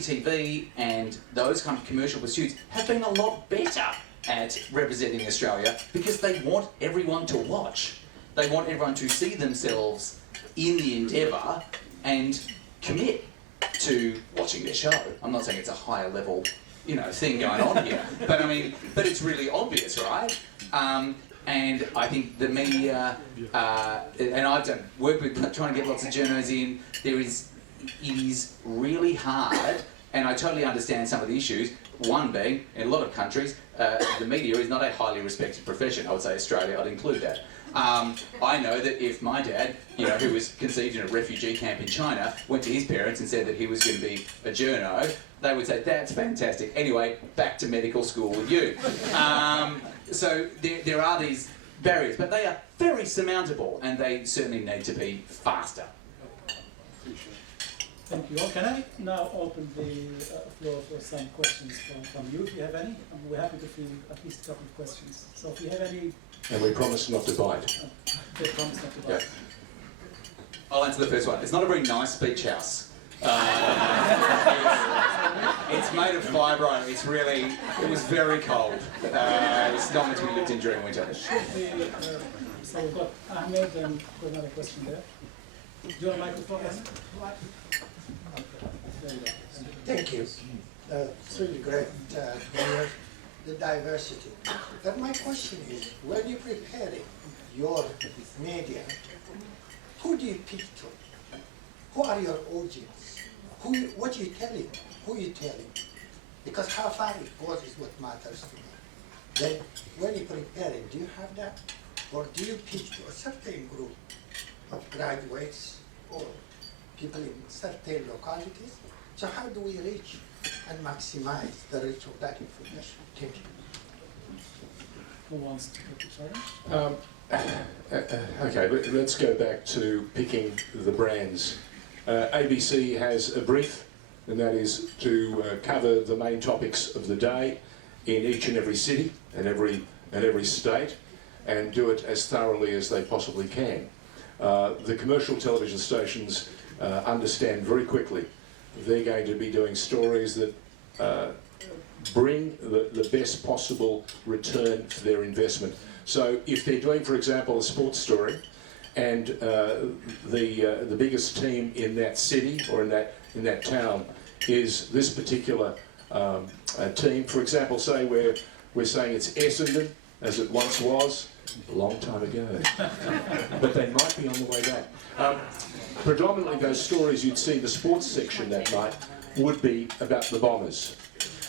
TV and those kind of commercial pursuits have been a lot better at representing Australia because they want everyone to watch. They want everyone to see themselves in the endeavour and commit to watching their show. I'm not saying it's a higher level, thing going on here, but but it's really obvious, right? And I think the media, and I've done work with trying to get lots of journos in. It is really hard, and I totally understand some of the issues. One being, in a lot of countries, the media is not a highly respected profession. I would say Australia, I'd include that. I know that if my dad, who was conceived in a refugee camp in China, went to his parents and said that he was going to be a journo, they would say, that's fantastic. Anyway, back to medical school with you. So there are these barriers, but they are very surmountable, and they certainly need to be faster. Thank you all. Can I now open the floor for some questions from you, if you have any? We're happy to field at least a couple of questions. So if you have any... And we promise not to bite. They promise not to bite. Yeah. I'll answer the first one. It's not a very nice beach house. It's made of fibre. It was very cold. It's not meant to be lived in during winter. So we've got Ahmed and another question there. Do you want a microphone? Okay. There you go. Thank you. It's really great to hear the diversity. But my question is, when you're preparing your media, who do you pitch to? Who are your audience? What are you telling? Who are you telling? Because how far it goes is what matters to me. Then, when you're preparing, do you have that? Or do you pitch to a certain group of graduates or people in certain localities? So how do we reach and maximize the reach of that information? Thank you. Who wants to take it? Okay, let's go back to picking the brands. ABC has a brief, and that is to cover the main topics of the day in each and every city and every state, and do it as thoroughly as they possibly can. The commercial television stations understand very quickly they're going to be doing stories that bring the best possible return for their investment. So if they're doing, for example, a sports story, and the biggest team in that city or in that town is this particular team, for example, say we're saying it's Essendon, as it once was, a long time ago, but they might be on the way back. Predominantly those stories you'd see in the sports section that night would be about the Bombers.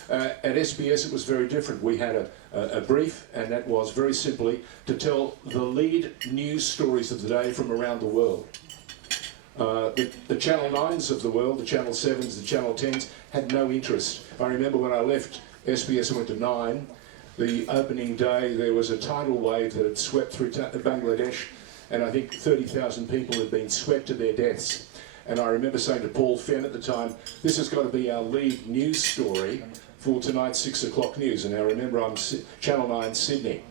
At SBS it was very different. We had a brief, and that was very simply to tell the lead news stories of the day from around the world. The Channel 9s of the world, the Channel 7s, the Channel 10s had no interest. I remember when I left SBS and went to 9, the opening day there was a tidal wave that had swept through Bangladesh, and I think 30,000 people had been swept to their deaths. And I remember saying to Paul Fenn at the time, this has got to be our lead news story for tonight's 6 o'clock news. And I remember I'm Channel 9 Sydney.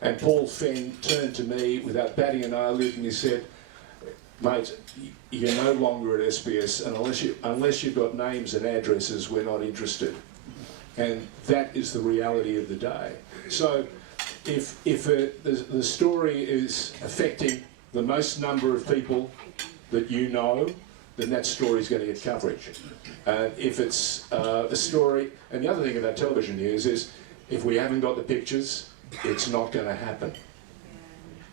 And Paul Fenn turned to me without batting an eyelid and he said, mate, you're no longer at SBS, and unless you've got names and addresses, we're not interested. And that is the reality of the day. So if the story is affecting the most number of people that you know, then that story is going to get coverage. And if it's a story, and the other thing about television news is, if we haven't got the pictures, it's not going to happen.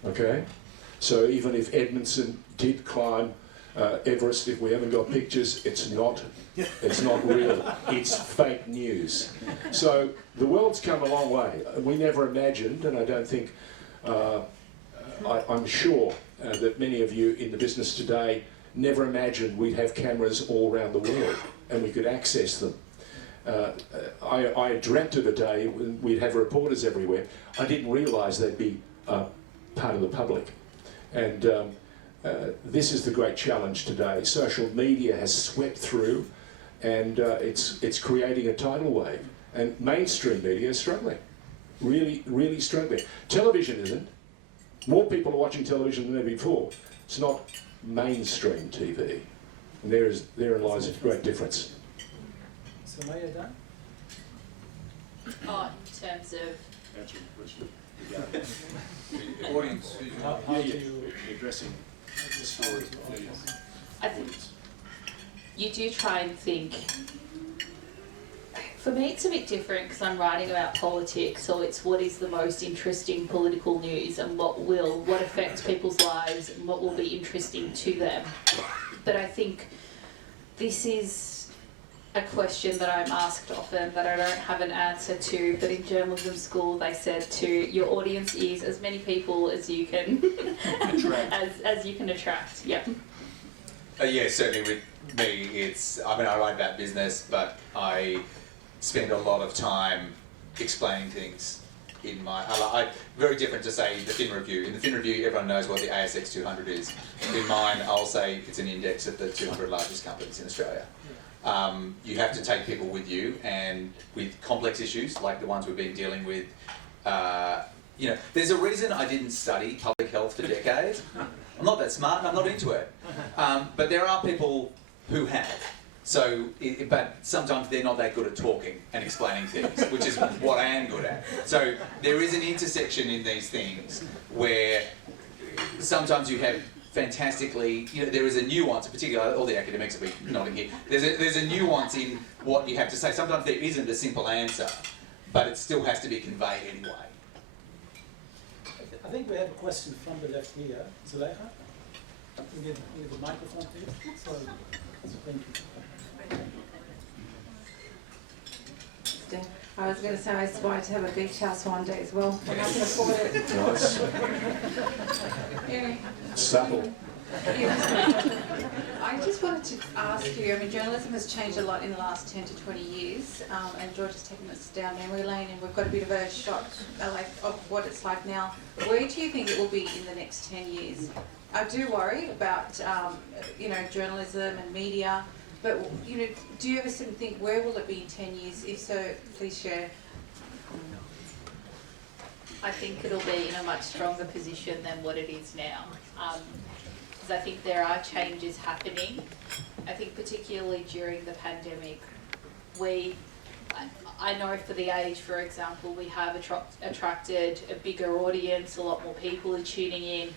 Okay? So even if Edmondson did climb Everest, if we haven't got pictures, it's not real. It's fake news. So the world's come a long way. We never imagined, and I don't think, I'm sure that many of you in the business today never imagined we'd have cameras all around the world and we could access them. I dreamt of a day when we'd have reporters everywhere. I didn't realise they'd be part of the public. And this is the great challenge today. Social media has swept through, and it's creating a tidal wave. And mainstream media is struggling, really struggling. Television isn't. More people are watching television than ever before. It's not mainstream TV. And therein lies a great difference. Sumeyya done? Oh, in terms of Answering the question regarding the audience How do you... addressing the story of the I think audience. you do try and think. For me, it's a bit different because I'm writing about politics, so it's what is the most interesting political news and what affects people's lives and what will be interesting to them. But I think this is a question that I'm asked often that I don't have an answer to, but in journalism school they said your audience is as many people as you can as you can attract. Yep. Yeah, certainly with me, I write about business, but I spend a lot of time explaining things in my... very different to, say, the Fin Review. In the Fin Review, everyone knows what the ASX 200 is. In mine, I'll say it's an index of the 200 largest companies in Australia. You have to take people with you, and with complex issues like the ones we've been dealing with, there's a reason I didn't study public health for decades. I'm not that smart and I'm not into it. But there are people who have. So, but sometimes they're not that good at talking and explaining things, which is what I am good at. So there is an intersection in these things where sometimes you have fantastically, there is a nuance, particularly all the academics will be nodding here, there's a nuance in what you have to say. Sometimes there isn't a simple answer, but it still has to be conveyed anyway. I think we have a question from the left here. Zulaikha? We need the microphone, please. Sorry. Thank you. I was going to say I aspire to have a beach house one day as well, but I can afford it. Nice. Yeah. Subtle. I just wanted to ask you, journalism has changed a lot in the last 10 to 20 years, and George has taken us down memory lane, and we've got a bit of a shot of what it's like now. Where do you think it will be in the next 10 years? I do worry about, journalism and media, but, do you ever sit and think, where will it be in 10 years? If so, please share. I think it'll be in a much stronger position than what it is now. Because I think there are changes happening. I think particularly during the pandemic, I know for The Age, for example, we have attracted a bigger audience, a lot more people are tuning in.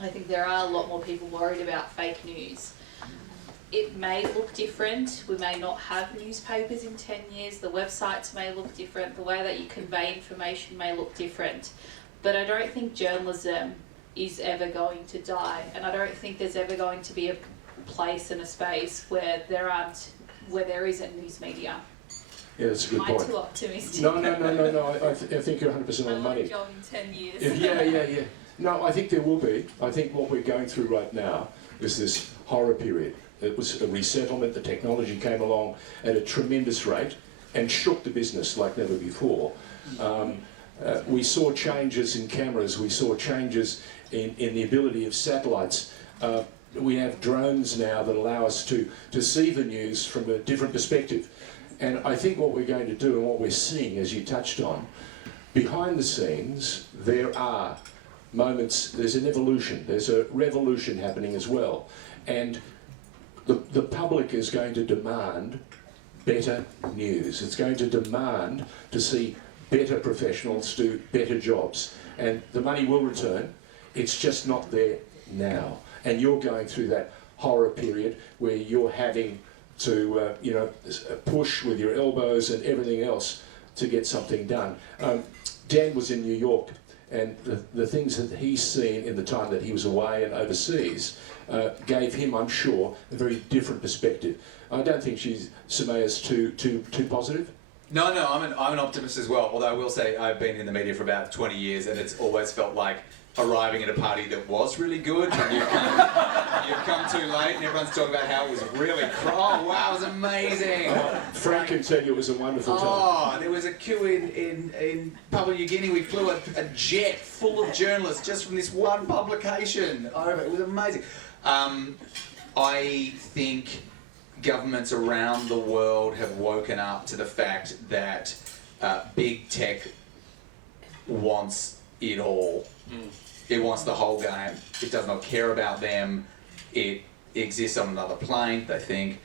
I think there are a lot more people worried about fake news. It may look different. We may not have newspapers in 10 years. The websites may look different. The way that you convey information may look different. But I don't think journalism is ever going to die. And I don't think there's ever going to be a place and a space where there isn't news media. Yeah, that's a good point. Am I too optimistic? No. I think you're 100% on money. Job in 10 years. Yeah. No, I think there will be. I think what we're going through right now is this horror period. It was a resettlement. The technology came along at a tremendous rate and shook the business like never before. We saw changes in cameras. We saw changes in the ability of satellites. We have drones now that allow us to see the news from a different perspective. And I think what we're going to do and what we're seeing, as you touched on, behind the scenes, there are moments, there's an evolution, there's a revolution happening as well. And the public is going to demand better news. It's going to demand to see better professionals do better jobs. And the money will return, it's just not there now. And you're going through that horror period where you're having to push with your elbows and everything else to get something done. Dan was in New York, and the things that he's seen in the time that he was away and overseas gave him, I'm sure, a very different perspective. I don't think Sumeyya's too positive. No, I'm an optimist as well, although I will say I've been in the media for about 20 years and it's always felt like arriving at a party that was really good and you've come too late and everyone's talking about how it was really, oh wow, it was amazing. Frank can tell you it was a wonderful time. Oh, there was a queue in Papua New Guinea. We flew a jet full of journalists just from this one publication over. It was amazing. I think governments around the world have woken up to the fact that big tech wants it all. It wants the whole game. It does not care about them. It exists on another plane, they think.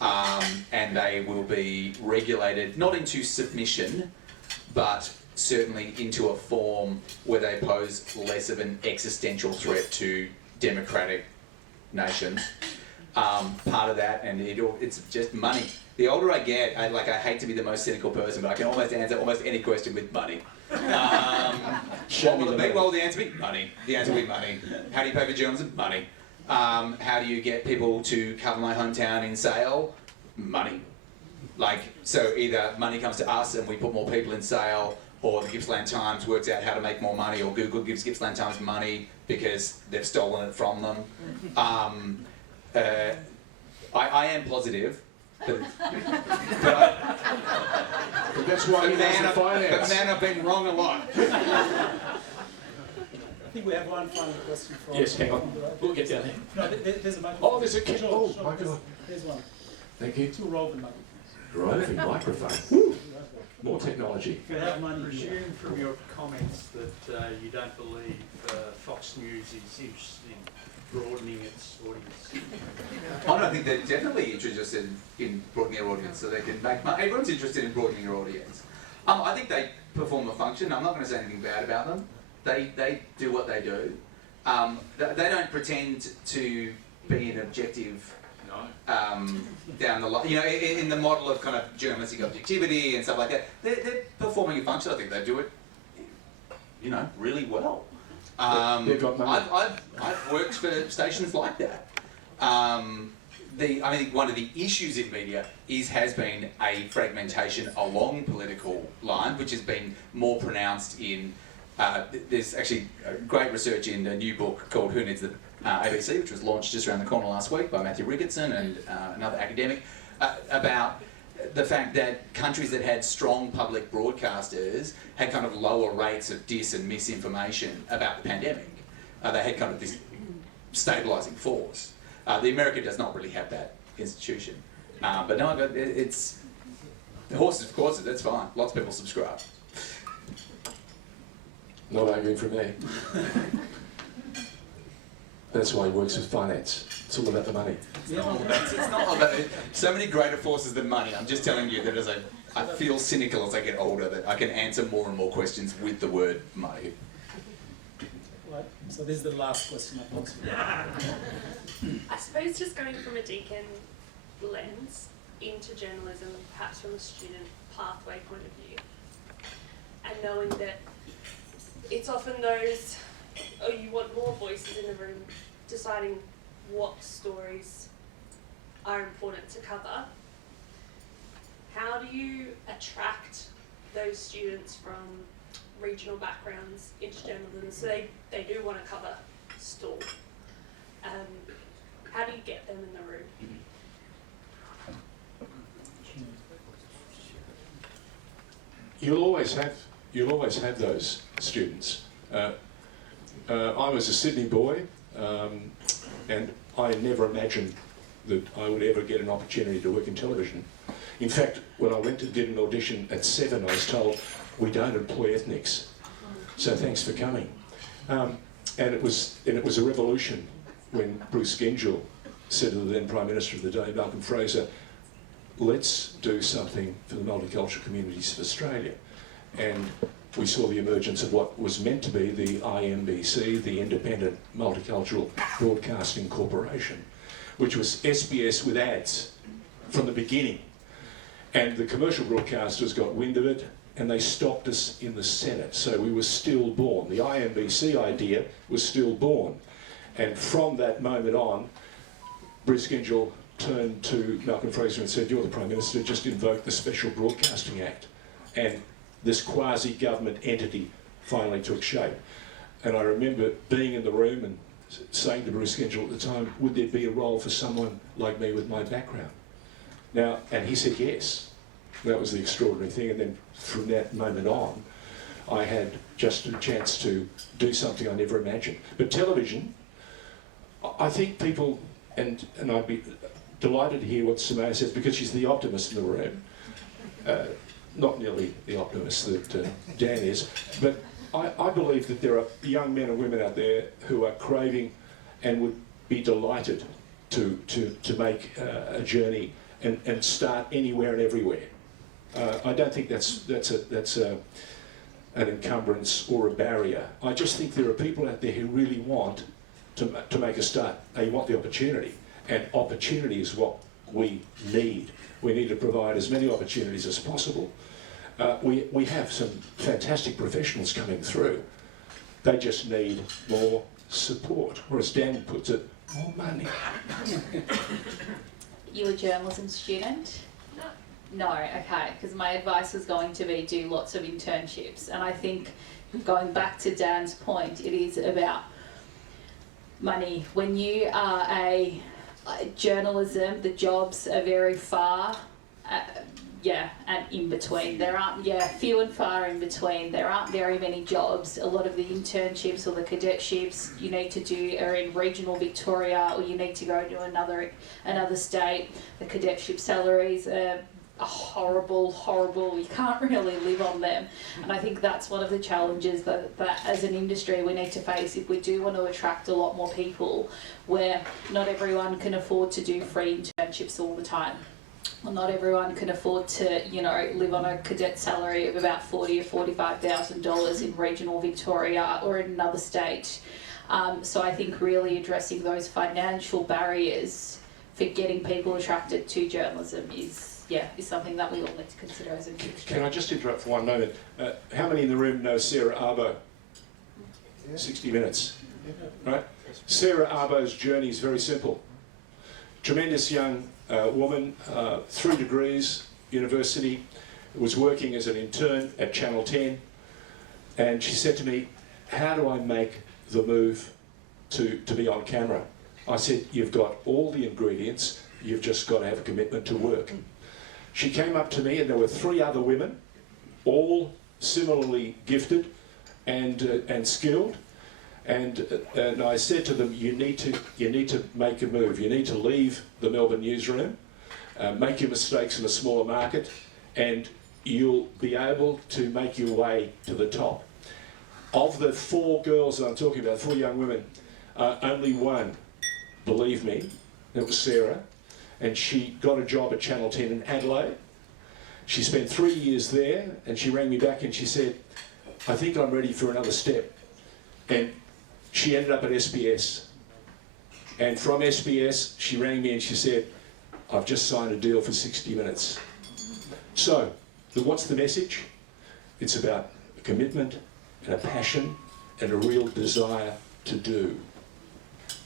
and they will be regulated not into submission, but certainly into a form where they pose less of an existential threat to democratic nations. Part of that, and it's just money. The older I get, I hate to be the most cynical person, but I can almost answer almost any question with money. Show me What will the it be? money. Well, the answer will be money. The answer will be money. How do you pay for journalism? Money. How do you get people to cover my hometown in Sale? Money. So either money comes to us and we put more people in Sale, or the Gippsland Times works out how to make more money, or Google gives Gippsland Times money because they've stolen it from them. I am positive, but That's why you want the but finance. man, I've been wrong a lot. I think we have one final question from. Yes, hang on. from the- We'll get down here. No, there's a microphone. Oh, there's a kid. Sure, Oh, sure, my God. There's one. Thank you. Two roving microphones. Roving microphone. Woo. More technology. If you have I money, presume from your comments that you don't believe Fox News is interested in broadening its audience. I think they're definitely interested in broadening their audience so they can make money. Everyone's interested in broadening your audience. I think they perform a function. I'm not going to say anything bad about them. They do what they do. They don't pretend to be an objective down the line. In the model of kind of journalistic objectivity and stuff like that. They're performing a function. I think they do it, really well. They've got money. I've worked for stations like that. I think one of the issues in media has been a fragmentation along political line, which has been more pronounced in. There's actually great research in a new book called Who Needs the ABC, which was launched just around the corner last week by Matthew Ricketson and another academic, about the fact that countries that had strong public broadcasters had kind of lower rates of dis and misinformation about the pandemic. They had kind of this stabilising force. The America does not really have that institution. But no, it's the horses for courses, that's fine. Lots of people subscribe. Not arguing for me. That's why he works with finance. It's all about the money. It's not all about it. So many greater forces than money. I'm just telling you that I feel cynical as I get older, that I can answer more and more questions with the word money. Right. So this is the last question I posed. I suppose just going from a Deakin lens into journalism, perhaps from a student pathway point of view, and knowing that it's often those, you want more voices in the room, deciding what stories are important to cover. How do you attract those students from regional backgrounds into journalism so they do want to cover Stawell? How do you get them in the room? You'll always have those students. I was a Sydney boy, and I never imagined that I would ever get an opportunity to work in television. In fact, when I did an audition at 7, I was told, we don't employ ethnics, so thanks for coming. And it was a revolution when Bruce Gyngell said to the then Prime Minister of the day, Malcolm Fraser, let's do something for the multicultural communities of Australia. And we saw the emergence of what was meant to be the IMBC, the Independent Multicultural Broadcasting Corporation, which was SBS with ads from the beginning. And the commercial broadcasters got wind of it, and they stopped us in the Senate. So we were stillborn. The IMBC idea was stillborn. And from that moment on, Bruce Gyngell turned to Malcolm Fraser and said, you're the Prime Minister, just invoke the Special Broadcasting Act. And this quasi-government entity finally took shape. And I remember being in the room and saying to Bruce Gyngell at the time, would there be a role for someone like me with my background? Now, and he said yes. That was the extraordinary thing. And then from that moment on, I had just a chance to do something I never imagined. But television, I think people, and I'd be delighted to hear what Sumeyya says, because she's the optimist in the room. Not nearly the optimist that Dan is, but I believe that there are young men and women out there who are craving and would be delighted to make a journey and start anywhere and everywhere. I don't think that's an encumbrance or a barrier. I just think there are people out there who really want to make a start. They want the opportunity, and opportunity is what we need. We need to provide as many opportunities as possible. We have some fantastic professionals coming through. They just need more support, or as Dan puts it, more money. You a journalism student? No, okay, because my advice was going to be do lots of internships. And I think, going back to Dan's point, it is about money. When you are a journalism, the jobs are very far, and in between. There aren't, few and far in between. There aren't very many jobs. A lot of the internships or the cadetships you need to do are in regional Victoria, or you need to go to another state. The cadetship salaries are horrible. You can't really live on them. And I think that's one of the challenges that as an industry we need to face if we do want to attract a lot more people, where not everyone can afford to do free internships all the time. Well, not everyone can afford to, live on a cadet salary of about $40,000 or $45,000 in regional Victoria or in another state. So I think really addressing those financial barriers for getting people attracted to journalism is something that we all need to consider as an industry. Can I just interrupt for one moment? How many in the room know Sarah Arbo? 60 Minutes, right? Sarah Arbo's journey is very simple. Tremendous young woman, 3 degrees, university, was working as an intern at Channel 10, and she said to me, how do I make the move to be on camera? I said, you've got all the ingredients, you've just got to have a commitment to work. She came up to me, and there were 3 other women, all similarly gifted and skilled, and I said to them, you need to make a move. You need to leave the Melbourne newsroom, make your mistakes in a smaller market, and you'll be able to make your way to the top. Of the 4 girls that I'm talking about, 4 young women, only one believed me. It was Sarah, and she got a job at Channel 10 in Adelaide. She spent 3 years there, and she rang me back and she said, I think I'm ready for another step. And she ended up at SBS. And from SBS, she rang me and she said, I've just signed a deal for 60 Minutes. So, what's the message? It's about a commitment and a passion and a real desire to do.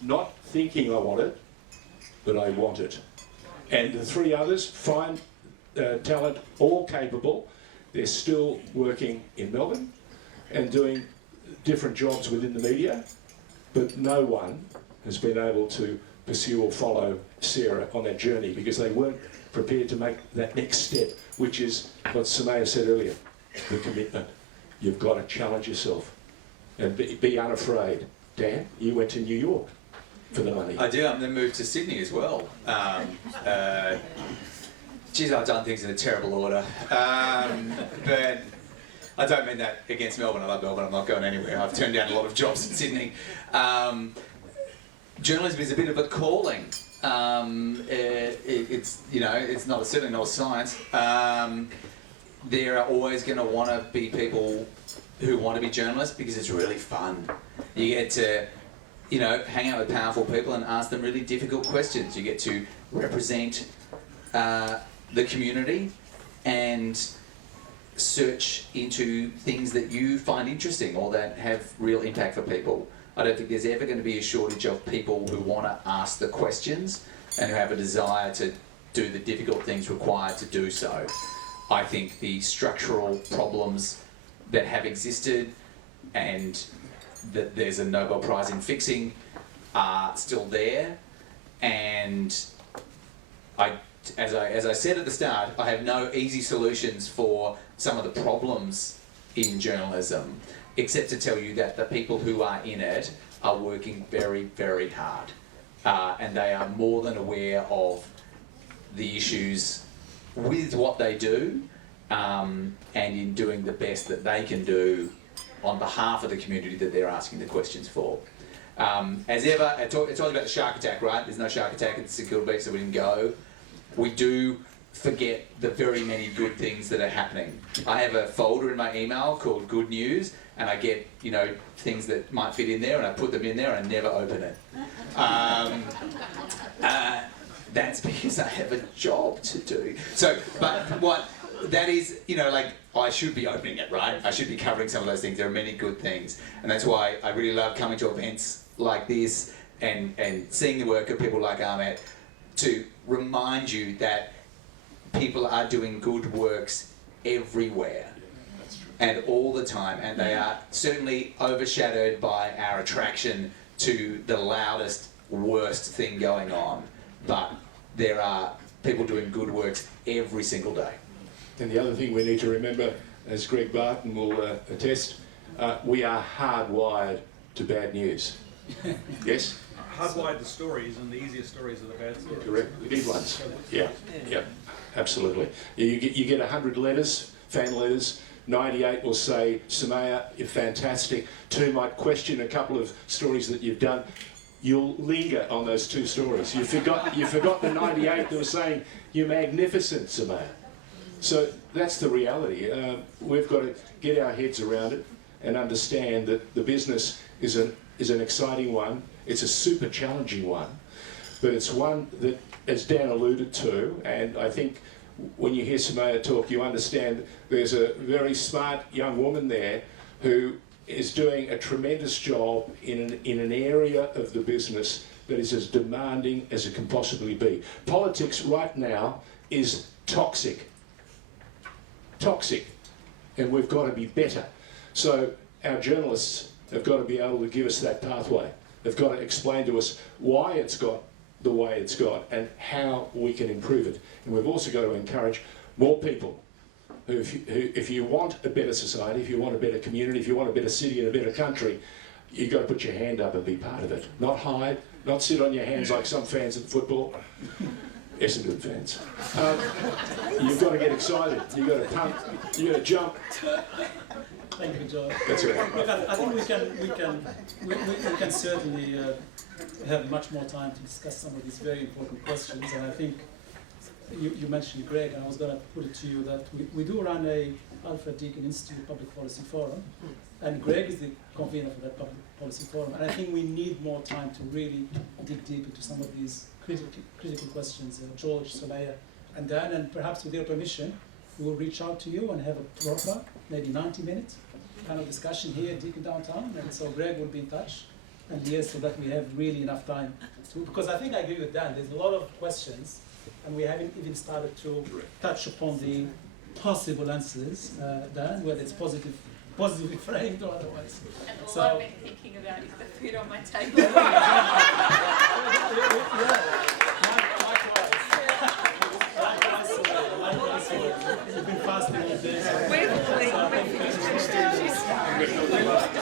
Not thinking I want it, but I want it. And the 3 others, fine talent, all capable, they're still working in Melbourne and doing different jobs within the media, but no one has been able to pursue or follow Sarah on that journey because they weren't prepared to make that next step, which is what Sumeyya said earlier, the commitment. You've got to challenge yourself and be unafraid. Dan, you went to New York for the money. I did. I'm then moved to Sydney as well. Geez, I've done things in a terrible order. But I don't mean that against Melbourne. I love Melbourne. I'm not going anywhere. I've turned down a lot of jobs in Sydney. Journalism is a bit of a calling. It's certainly not a science. There are always going to want to be people who want to be journalists because it's really fun. You get to, hang out with powerful people and ask them really difficult questions. You get to represent the community and search into things that you find interesting or that have real impact for people. I don't think there's ever going to be a shortage of people who want to ask the questions and who have a desire to do the difficult things required to do so. I think the structural problems that have existed and that there's a Nobel Prize in fixing are still there, and as I said at the start, I have no easy solutions for some of the problems in journalism, except to tell you that the people who are in it are working very, very hard. And they are more than aware of the issues with what they do, and in doing the best that they can do on behalf of the community that they're asking the questions for. As ever, it's all about the shark attack, right? There's no shark attack at the Secure Beach, so we didn't go. we do forget the very many good things that are happening. I have a folder in my email called Good News, and I get, you know, things that might fit in there, and I put them in there, and I never open it. That's because I have a job to do. So, but what that is, you know, like, I should be opening it, right? I should be covering some of those things. There are many good things, and that's why I really love coming to events like this and seeing the work of people like Ahmet to remind you that people are doing good works everywhere and all the time, and they are certainly overshadowed by our attraction to the loudest, worst thing going on. But there are people doing good works every single day. And the other thing we need to remember, as Greg Barton will attest, we are hardwired to bad news. Yes? Hardwired the stories, and the easiest stories are the bad stories. Correct. The big ones. Yeah. Yeah. Absolutely. You get 100 letters, fan letters. 98 will say, Sumeyya, you're fantastic. 2 might question a couple of stories that you've done. You'll linger on those 2 stories. You forgot the 98 that was saying, you're magnificent, Sumeyya. So that's the reality. We've got to get our heads around it and understand that the business is an exciting one. It's a super challenging one, but it's one that, as Dan alluded to, and I think when you hear Sumeyya talk, you understand there's a very smart young woman there who is doing a tremendous job in an area of the business that is as demanding as it can possibly be. Politics right now is toxic. Toxic. And we've got to be better. So our journalists have got to be able to give us that pathway. They've got to explain to us why it's got the way it's got and how we can improve it. And we've also got to encourage more people who, if you want a better society, if you want a better community, if you want a better city and a better country, you've got to put your hand up and be part of it. Not hide, not sit on your hands like some fans of football. Essendon fans. You've got to get excited. You've got to pump. You've got to jump. Thank you, George. That's right. Look, I think we can certainly have much more time to discuss some of these very important questions. And I think you mentioned Greg, and I was going to put it to you that we do run a Alfred Deakin Institute Public Policy Forum, and Greg is the convener for that Public Policy Forum. And I think we need more time to really dig deep into some of these critical questions. George, Sumeyya, and Dan, and perhaps with your permission, we will reach out to you and have a proper, maybe 90-minute kind of discussion here at Deakin Downtown. And so Greg will be in touch, and yes, so that we have really enough time to, because I think I agree with Dan, there's a lot of questions, and we haven't even started to touch upon the possible answers, Dan, whether it's positively framed or otherwise. And all So- I've been thinking about is the food on my table. You've been fasting all day. We've finished.